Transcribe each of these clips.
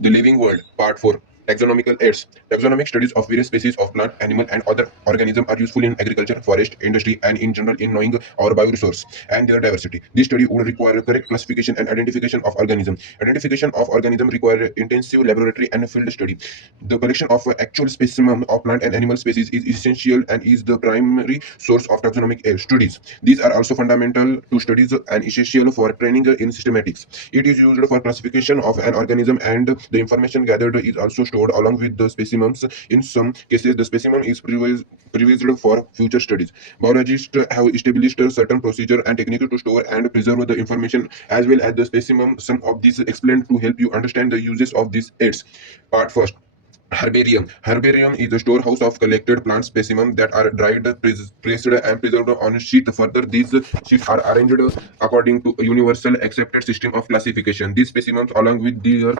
The Living World, Part 4. Taxonomical Aids. Taxonomic studies of various species of plant, animal, and other organisms are useful in agriculture, forest, industry, and in general in knowing our bioresource and their diversity. This study would require correct classification and identification of organisms. Identification of organisms require intensive laboratory and field study. The collection of actual specimen of plant and animal species is essential and is the primary source of taxonomic studies. These are also fundamental to studies and essential for training in systematics. It is used for classification of an organism, and the information gathered is also stored along with the specimens. In some cases, the specimen is preserved for future studies. Biologists have established a certain procedure and technique to store and preserve the information as well as the specimen. Some of these explained to help you understand the uses of these aids. Part first. Herbarium. Herbarium is a storehouse of collected plant specimens that are dried, pressed, and preserved on a sheet. Further, these sheets are arranged according to a universal accepted system of classification. These specimens, along with their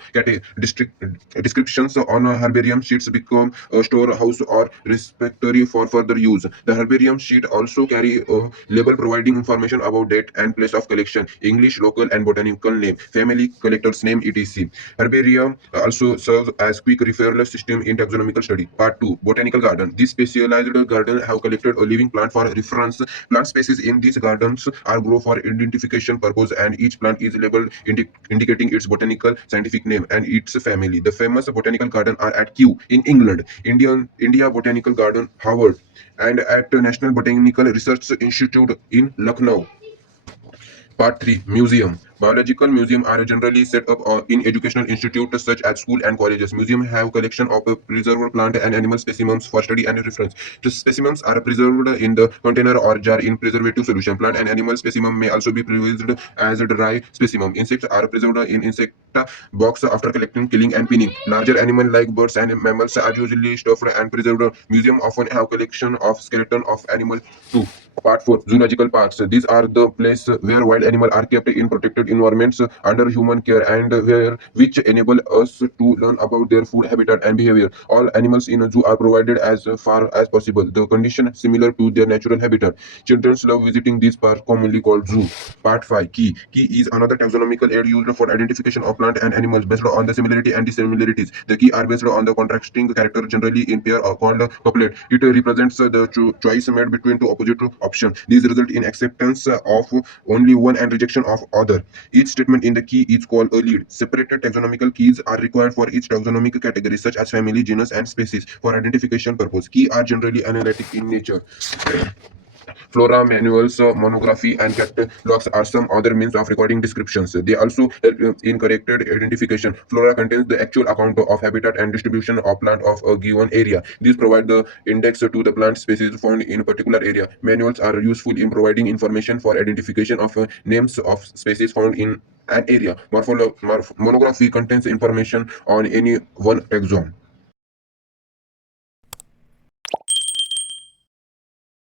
descriptions on herbarium sheets, become a storehouse or repository for further use. The herbarium sheet also carry a label providing information about date and place of collection, English, local, and botanical name, family, collector's name, etc. Herbarium also serves as quick referral system in taxonomical study. Part 2. Botanical garden. These specialized gardens have collected a living plant for reference. Plant species in these gardens are grown for identification purpose, and each plant is labeled indicating its botanical scientific name and its family. The famous botanical garden are at Kew in England, India Botanical Garden, Harvard, and at National Botanical Research Institute in Lucknow. Part 3. Museum. Biological museums are generally set up in educational institutes such as schools and colleges. Museums have collection of preserved plant and animal specimens for study and reference. The specimens are preserved in the container or jar in preservative solution. Plant and animal specimen may also be preserved as a dry specimen. Insects are preserved in insect box after collecting, killing, and pinning. Larger animals like birds and mammals are usually stuffed and preserved. Museums often have collection of skeleton of animal too. Part 4. Zoological parks. These are the places where wild animals are kept in protected environments under human care, and where which enable us to learn about their food, habitat, and behavior. All animals in a zoo are provided as far as possible. The condition similar to their natural habitat. Children love visiting these parks, commonly called zoo. Part 5. Key. Key is another taxonomical aid used for identification of plant and animals based on the similarity and dissimilarities. The key are based on the contrasting character, generally in pair or called couplet. It represents the choice made between two opposite options. These result in acceptance of only one and rejection of other. Each statement in the key is called a lead. Separated taxonomical keys are required for each taxonomic category, such as family, genus, and species, for identification purpose. Key are generally analytic in nature. Flora manuals, monography, and catalogs are some other means of recording descriptions. They also help in corrected identification. Flora contains the actual account of habitat and distribution of plant of a given area. These provide the index to the plant species found in a particular area. Manuals are useful in providing information for identification of names of species found in an area. Monography contains information on any one taxon.